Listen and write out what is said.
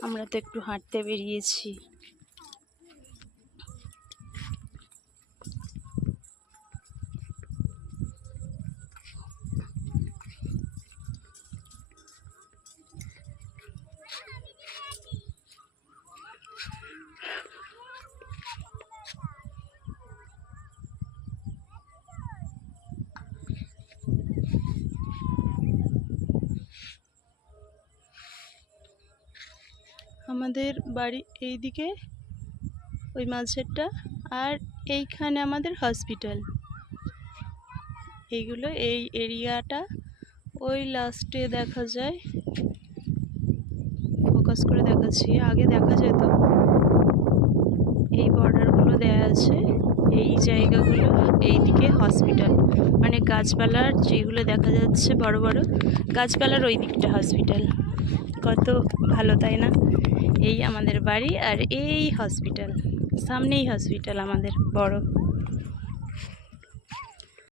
আমরা তো একটু হাঁটতে বেরিয়েছি। আমাদের বাড়ি এইদিকে ওই মাঝেরটা, আর এইখানে আমাদের হসপিটাল। এইগুলো এই এরিয়াটা ওই লাস্টে দেখা যায়। ফোকাস করে দেখাচ্ছি, আগে দেখা যেত। এই বর্ডারগুলো দেয়া আছে, এই জায়গাগুলো এইদিকে হসপিটাল, মানে গাছপালার যেগুলো দেখা যাচ্ছে বড় বড় গাছপালার ওই দিকটা হসপিটাল। কত ভালো তাই না? এই আমাদের বাড়ি আর এই হসপিটাল, সামনেই হসপিটাল আমাদের বড়।